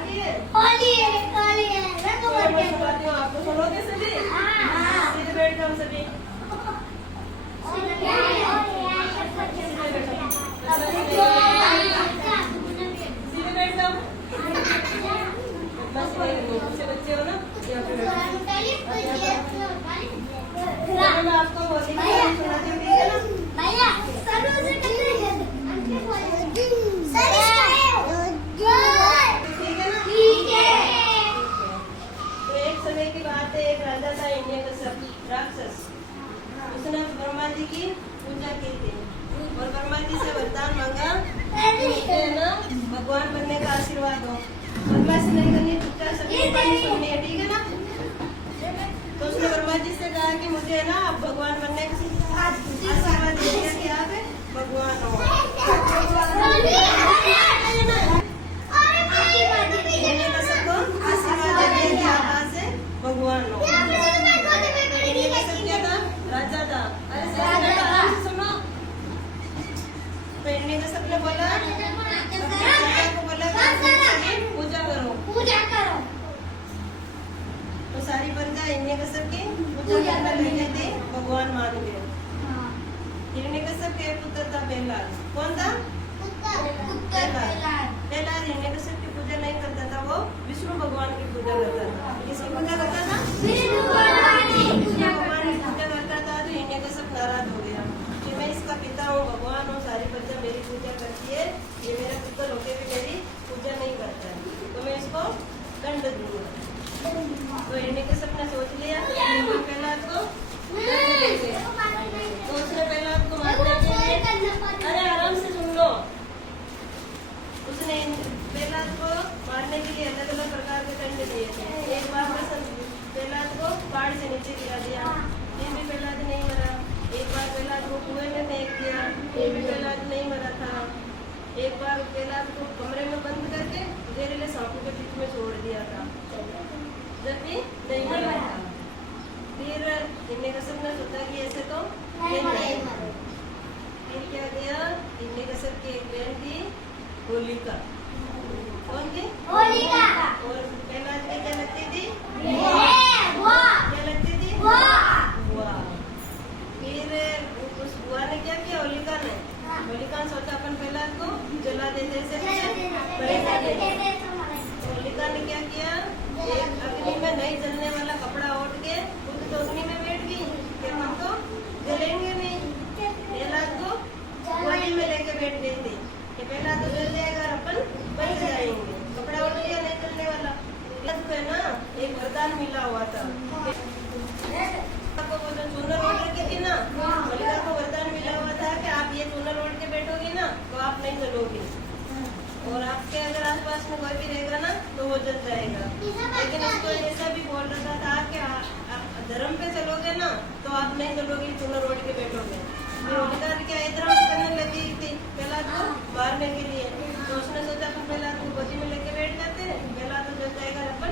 Party है? होली है रंग तो बोल मैं के सुनाती हूँ, आपको सुनोगे सभी? हाँ सीधे बैठ जाओ सभी। सीधे बैठ जाओ। बस बच्चे बच्चे हो ना, यहाँ पे बैठो। चलो मैं आपको होली की कहानी सुनाती हूँ, ठीक है ना? भैया सर से टकराइए सर ठीक है ना? ठीक है तो एक समय की बात है, एक राजा था इंडिया का सब राक्षस। उसने ब्रह्मा जी की पूजा की थी और ब्रह्मा जी से वरदान मांगा कि मुझे ना भगवान बनने का आशीर्वाद दो। बदमाशी नहीं करनी, चुपचाप सभी बातें सुननी है, ठीक है ना? तो उसने ब्रह्मा जी से कहा कि मुझे ना अब भगवान बनने का आशीर्वाद दे दिया कि आप भगवान हो। मैंने तो सबको आशीर्वाद दे दिया कि आप आज से भगवान हो। ये सब क्या था? राजा था। अरे सबने सुनो, तो इन्हीं का सबने बोला राजा को बोला कि पूजा करो। तो सारी प्रजा इन्हीं का सबकी पूजा करने लगी थी भगवान मान के। इन्हीं का सबके पुत्र था प्रहलाद। कौन था? प्रहलाद इन्हीं का सबकी पूजा नहीं करता था, वो विष्णु भगवान की पूजा करता था। किसकी पूजा करता था? विष्णु भगवान की पूजा करता था। तो इन्हीं का सब नाराज हो गया कि मैं इसका पिता हूँ, भगवान हूँ, सारी प्रजा मेरी पूजा करती है, ये मेरा पुत्र होके भी मेरी पूजा नहीं करता है, तो मैं इसको दंड दूंगा। तो इन्हीं के सबने सोच लिया कि प्रहलाद को दंड देंगे। तो उसने प्रहलाद को मारने के लिए, अरे आराम से सुन लो, उसने प्रहलाद को मारने के लिए अलग अलग प्रकार के दंड दिए थे। एक बार प्रहलाद को पहाड़ से नीचे गिरा दिया, फिर भी प्रहलाद नहीं मरा। एक बार प्रहलाद को कुएं में फेंक दिया, फिर भी प्रहलाद नहीं मरा था। एक बार प्रहलाद को कमरे में बंद करके जहरीले सांपों के बीच में छोड़ दिया था, जब भी नहीं मरा था। फिर इन्हीं का सबने सोचा कि ऐसे तो नहीं मरेगा। फिर क्या किया, इन्हीं का सब की एक बहन थी होलिका। कौन थी? होलिका। और प्रहलाद की क्या लगती थी? बुआ। क्या लगती थी? बुआ। बुआ। फिर उस बुआ ने क्या किया, होलिका ने ने सोचा अपन प्रहलाद को जला देते से होलिका ने क्या किया, एक अग्नि में नहीं जलने वाला कपड़ा ओढ़ के खुद तो अग्नि में बैठ गई कि हम तो जलेंगे नहीं। प्रहलाद को गोदी में लेके बैठ गई थी कि प्रहलाद तो जल जाएगा और अपन बच जाएंगे। कपड़ा ओढ़ लिया नहीं जलने वाला। प्रहलाद को है ना एक वरदान मिला हुआ था, आपको वो जो चूनर ओढ़ रखी थी ना, होलिका को वरदान मिला हुआ था कि आप ये चूनर ओढ़ के बैठोगी ना तो आप नहीं जलोगी, और आपके अगर आसपास में कोई भी रहेगा ना तो वो जल जाएगा। लेकिन उसको ऐसा भी बोल रखा था कि आप धर्म पे चलोगे ना तो आप नहीं जलोगे, चूनर ओढ़ के बैठोगे। फिर होलिका क्या इतना करने लगी थी प्रहलाद को मारने के लिए, तो उसने सोचा अपन प्रहलाद को गोदी में लेके बैठ जाते हैं, प्रहलाद तो जल जाएगा, अपन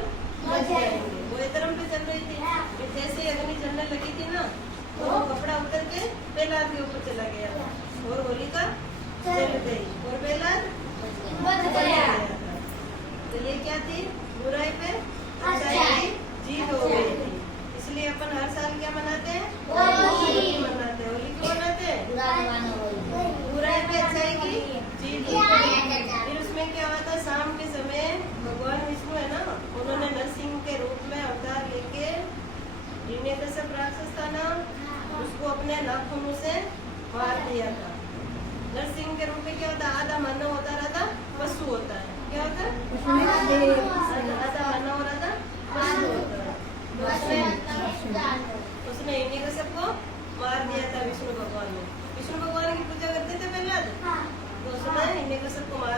बच जाएंगे। वो धर्म पे चल रही थी। फिर जैसे ही अग्नि जलने लगी थी ना तो वो कपड़ा उतर के प्रहलाद के ऊपर चला गया और होलिका जल गई और प्रहलाद बच गया था। तो ये क्या थी, बुराई पे अच्छाई की जीत हो गई थी। इसलिए अपन हर साल क्या मनाते हैं? होली मनाते हैं। होली क्यों मनाते हैं? बुराई पे अच्छाई की जीत हो गई। फिर उसमें क्या हुआ था, शाम के समय भगवान विष्णु है ना, उन्होंने नरसिंह के रूप में अवतार लेके हिरण्यकश्यप राक्षस था ना, उसको अपने नाखूनों से मार दिया था। नरसिंह के रूप में क्या होता है, आधा मानव होता रहता, पशु होता है। क्या होता है? आधा मानव हो रहा था, पशु होता है। उसने हिरण्यकश्यप को मार दिया था विष्णु भगवान ने। विष्णु भगवान की पूजा करते थे प्रहलाद, तो उसने हिरण्यकश्यप को मार